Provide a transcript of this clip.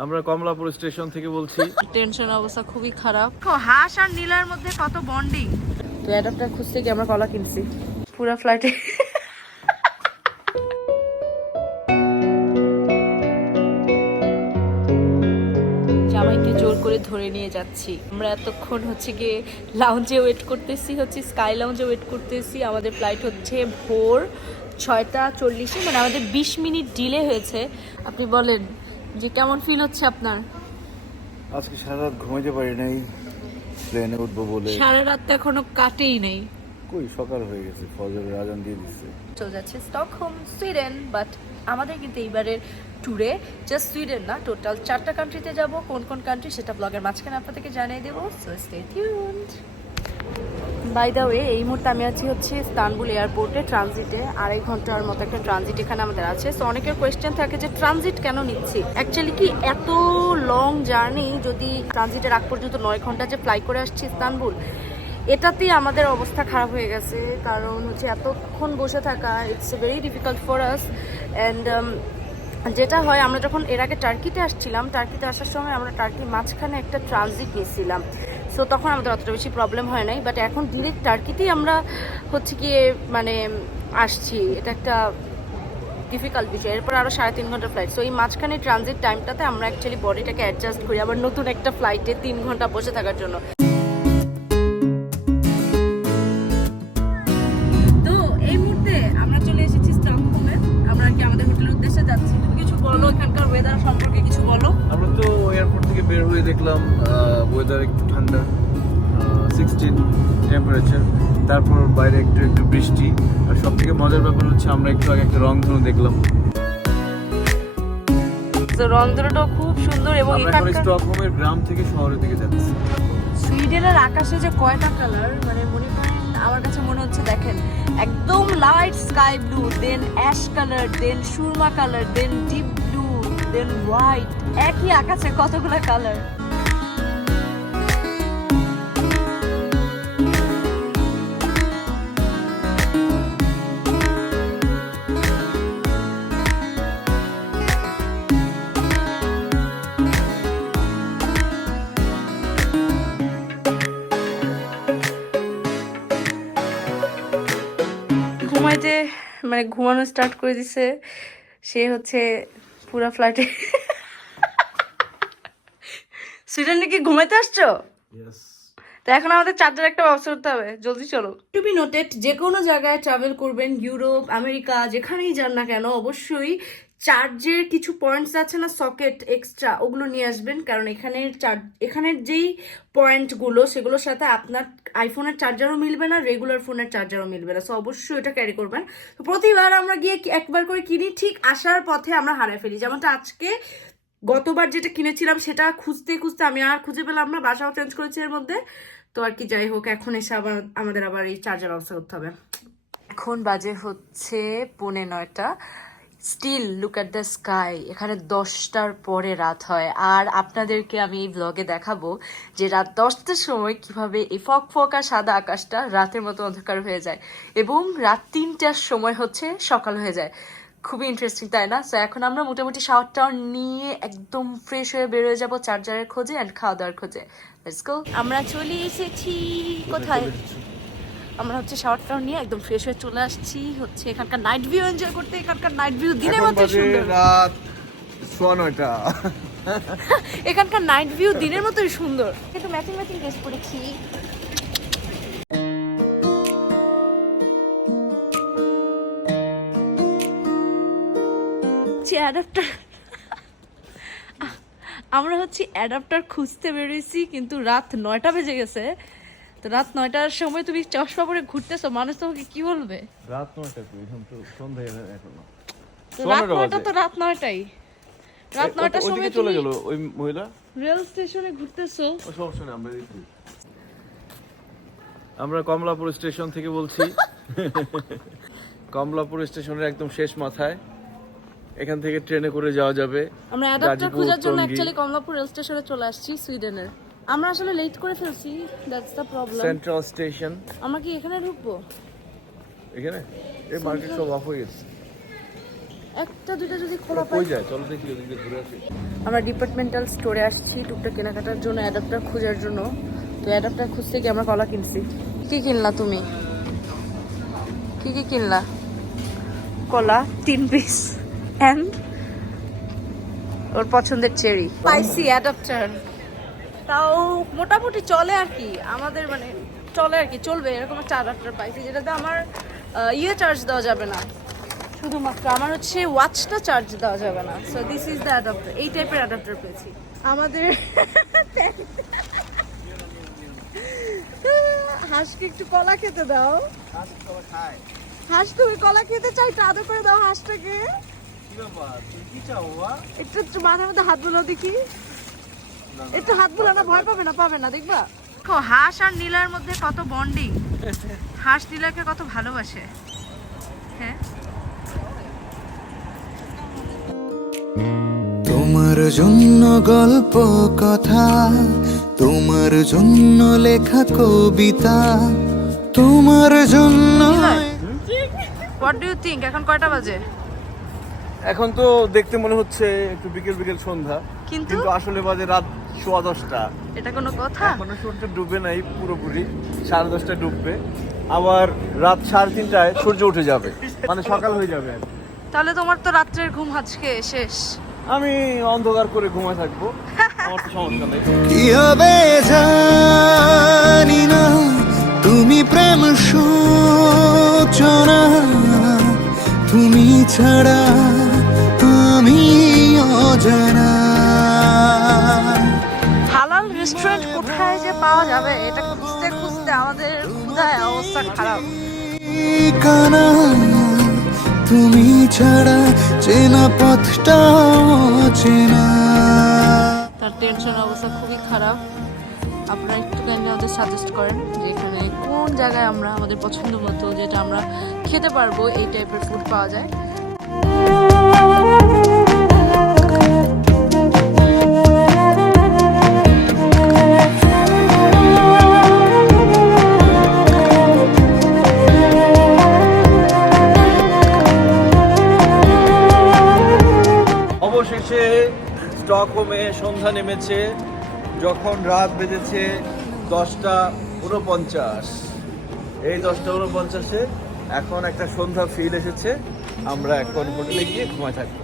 আমরা কমলাপুর স্টেশন থেকে বলছি। টেনশন অবস্থা খুবই খারাপ। হাঁস আর নীলার মধ্যে কত বন্ডিং তো অ্যাডাপ্টার খুঁজতে গিয়ে আমরা কলা কিনছি। পুরো ফ্লাইটে জামাইকে জোর করে ধরে নিয়ে যাচ্ছি। আমরা এতক্ষণ হচ্ছে গিয়ে লাউঞ্জে ওয়েট করতেছি হচ্ছে স্কাই লাউঞ্জে ওয়েট করতেছি। আমাদের ফ্লাইট হচ্ছে ভোর ছয়টা চল্লিশে মানে আমাদের বিশ মিনিট ডিলে হয়েছে। আপনি বলেন যে কেমন ফিল হচ্ছে আপনার? আজকে সারা রাত ঘুমাইতে পারি নাই প্লেনে উঠবো বলে। সারা রাত তো এখনও কাটেই নাই। কই সকাল হয়ে গেছে ফজরের আজান দিয়ে দিচ্ছে চলে যাচ্ছে স্টকহোম সুইডেন বাট আমাদের কিন্তু এইবারের ট্যুরে জাস্ট সুইডেন না টোটাল চারটা কান্ট্রিতে যাব কোন কোন কান্ট্রি সেটা ব্লগের মাঝখানে আপনাদেরকে জানিয়ে দেবো so stay tuned by the way এই মুহূর্তে আমি আছি হচ্ছে ইস্তানবুল এয়ারপোর্টে ট্রানজিটে আড়াই ঘণ্টার মতো একটা ট্রানজিট এখানে আমাদের আছে। সো অনেকের কোয়েশ্চেন থাকে যে ট্রানজিট কেন নিচ্ছি? অ্যাকচুয়ালি কি এত লং জার্নি যদি ট্রানজিটের আগ পর্যন্ত নয় ঘণ্টা যে ফ্লাই করে আসছি ইস্তানবুল? এটাতেই আমাদের অবস্থা খারাপ হয়ে গেছে। কারণ হচ্ছে এতক্ষণ বসে থাকা it's very difficult for us and যেটা হয়, আমরা যখন এর আগে টার্কিতে আসছিলাম টার্কিতে আসার সময় আমরা টার্কির মাঝখানে একটা ট্রানজিট নিয়েছিলাম। সো তখন আমাদের অতটা বেশি প্রবলেম হয় নাই বাট এখন ডিরেক্ট টার্কিতেই আমরা হচ্ছে গিয়ে মানে আসছি। এটা একটা ডিফিকাল্ট বিষয়। এরপর আরও সাড়ে তিন ঘণ্টা ফ্লাইট সো এই মাঝখানে ট্রানজিট টাইমটাতে আমরা অ্যাকচুয়ালি বডিটাকে অ্যাডজাস্ট করি, আবার নতুন একটা ফ্লাইটে তিন ঘণ্টা বসে থাকার জন্য। বলো এখানকার ওয়েদার সম্পর্কে কিছু বলো? আমরা তো এয়ারপোর্ট থেকে বের হয়ে দেখলাম ওয়েদার একটু ঠান্ডা সিক্সটিন টেম্পারেচার তারপর বাইরে একটু একটু বৃষ্টি আর সব থেকে মজার ব্যাপার হচ্ছে আমরা একটু আগে একটা রংধনু দেখলাম। রংধনুটাও খুব সুন্দর এবং এখানকার স্টকহোমের গ্রাম থেকে শহরের দিকে যাচ্ছি। সুইডেনের আকাশে যে কয়টা কালার মানে মনে করেন আমার কাছে মনে হচ্ছে দেখেন একদম light sky blue then ash colour then Surma colour then deep then white একই আকাশে কতগুলো কালার ঘুমাইতে মানে ঘুমানো স্টার্ট করে দিছে সে হচ্ছে পুরা ফ্ল্যাটে সুইডেনে কি ঘুমাইতে আসছো? তো এখন আমাদের চার্জার একটা ব্যবস্থা করতে হবে। জলদি চলো। টু বি নোটেড যে কোনো জায়গায় ট্রাভেল করবেন, ইউরোপ, আমেরিকা, যেখানেই যান না কেন, অবশ্যই চার্জের কিছু পয়েন্টস আছে না সকেট এক্সট্রা ওগুলো নিয়ে আসবেন। কারণ এখানের চার্জ এখানের যেই পয়েন্টগুলো সেগুলোর সাথে আপনার আইফোনের চার্জারও মিলবে না রেগুলার ফোনের চার্জারও মিলবে না। সো অবশ্যই এটা ক্যারি করবেন। তো প্রতিবার আমরা গিয়ে একবার করে কিনি, ঠিক আসার পথে আমরা হারায় ফেলি। যেমনটা আজকে গতবার যেটা কিনেছিলাম সেটা খুঁজতে খুঁজতে আমি আর খুঁজে পেলাম না, বাসাও চেঞ্জ করেছি এর মধ্যে। তো আর কি, যাই হোক, এখন এসে আবার আমাদের আবার এই চার্জার ব্যবস্থা করতে হবে। এখন বাজে হচ্ছে পৌনে নয়টা। Still look at the sky এখানে দশটার পরে রাত হয়। আর আপনাদেরকে আমি এই ব্লগে দেখাবো যে রাত দশটার সময় কীভাবে এই ফক ফকা সাদা আকাশটা রাতের মতো অন্ধকার হয়ে যায় এবং রাত তিনটার সময় হচ্ছে সকাল হয়ে যায়। খুবই ইন্টারেস্টিং তাই না? সো এখন আমরা মোটামুটি শাওয়ার টাওয়ার নিয়ে একদম ফ্রেশ হয়ে বেরোয় যাব চার্জারের খোঁজে অ্যান্ড খাওয়া দাওয়ার খোঁজে। লেটস গো আমরা চলে এসেছি কোথায়? আমরা হচ্ছে শাওয়ার টাওয়ার নিয়ে একদম ফ্রেশ হয়ে চলে আসছি। হচ্ছে এখানকার নাইট ভিউ এনজয় করতে এখানকার নাইট ভিউ দিনের মতো সুন্দর। রাত সোয়া নয়টা। এখানকার নাইট ভিউ দিনের মতোই সুন্দর। কিন্তু ম্যাচিং ম্যাচিং ড্রেস পরেছি। অ্যাডাপ্টার আমরা হচ্ছে অ্যাডাপ্টার খুঁজতে বেরিয়েছি কিন্তু রাত নয়টা বেজে গেছে। তো রাত নয়টার সময় তুমি চশমা পরে ঘুরতেছো মানুষ তোমাকে কি বলবে? রাত নয়টা কি এখন তো সন্ধ্যা এখনও তো রাত নয়টা তো রাত নয়টাই। রাত নয়টার সময় চলে গেল ওই মহিলা? রেল স্টেশনে ঘুরতেছো। ও সমস্যা নেই আমরা দেখি আমরা কমলাপুর স্টেশন থেকে বলছি। কমলাপুর স্টেশনের একদম শেষ মাথায়। এখান থেকে ট্রেনে করে যাওয়া যাবে। আমরা অ্যাডাপ্টার খোঁজার জন্য। অ্যাকচুয়ালি কমলাপুর রেল স্টেশনে চলে আসছি সুইডেনের। আমরা আসলে লেট করে ফেলছি that's the problem central station আমরা কি এখানে ঢুকবো? এখানে? এই মার্কেট সব অফ হয়ে গেছে। একটা দুটো যদি খোলা পাই যায়? চলো দেখি ওদিক দিয়ে ঘুরে আসি। আমরা ডিপার্টমেন্টাল স্টোরে আসছি টুকটাক কেনাকাটার জন্য অ্যাডাপ্টার খোঁজার জন্য। তো অ্যাডাপ্টার খুঁজতে গিয়ে আমরা কলা কিনছি। কি কিনলা তুমি? কি কি কিনলা? কলা তিন পিস অ্যান্ড ওর পছন্দের চেরি। পাইছি অ্যাডাপ্টার তাও মোটামুটি চলে আর কি। আমাদের মানে চলে আর কি চলবে। এরকম একটা অ্যাডাপ্টার পাইছি যেটাতে আমার ইয়ে চার্জ দেওয়া যাবে না। শুধুমাত্র আমার হচ্ছে ওয়াচটা চার্জ দেওয়া যাবে না। So this is the adapter এই টাইপের অ্যাডাপ্টার পেয়েছি। আমাদের হাঁসকে একটু কলা খেতে দাও? হাঁস তুমি কলা খেতে চাই একটু আদর করে দাও হাঁসটাকে। একটু একটু মাথার মধ্যে হাত বুলাও দেখি। একটু হাত ভয় পাবে না পাবে না দেখবা। দেখো হাঁস আর নীলার মধ্যে কত বন্ডিং হাঁস নীলাকে কত ভালোবাসে। হ্যাঁ? তোমার জন্য গল্প কথা তোমার জন্য লেখা কবিতা তোমার জন্য হোয়াট ডু ইউ থিঙ্ক এখন কয়টা বাজে? এখন তো দেখতে মনে হচ্ছে একটু বিকেল বিকেল সন্ধ্যা কিন্তু? আসলে বাজে রাত সোয়া দশটা। এটা কোনো কথা? এখনও সূর্য ডুবে নাই পুরোপুরি। সাড়ে দশটায় ডুববে। আবার রাত সাড়ে তিনটায় সূর্য উঠে যাবে। মানে সকাল হয়ে যাবে তাহলে তোমার তো রাত্রের ঘুম আজকে শেষ। আমি অন্ধকার করে ঘুমায় থাকব। আমার তো সমস্যা নেই। কি হবে জানি না তুমি প্রেম সূচনা তুমি ছাড়া রেস্টুরেন্ট কোথায় যে পাওয়া যাবে এটা খুঁজতে খুঁজতে আমাদের ক্ষুধায় অবস্থা খারাপ। তুমি ছাড়া চেনা পথটা চেনা। তার টেনশন অবস্থা খুবই খারাপ। আপনারা একটু কাইন্ডলি আমাদের সাজেস্ট করেন যে এখানে কোন জায়গায় আমরা আমাদের পছন্দ মতো যেটা আমরা খেতে পারব এই টাইপের ফুড পাওয়া যায়। স্টকহোমে সন্ধ্যা নেমেছে, যখন রাত বেজেছে দশটা উনপঞ্চাশ এই দশটা উনপঞ্চাশে এখন একটা সন্ধ্যা ফিল এসেছে, আমরা এখন হোটেলে গিয়ে ঘুমায় থাকব।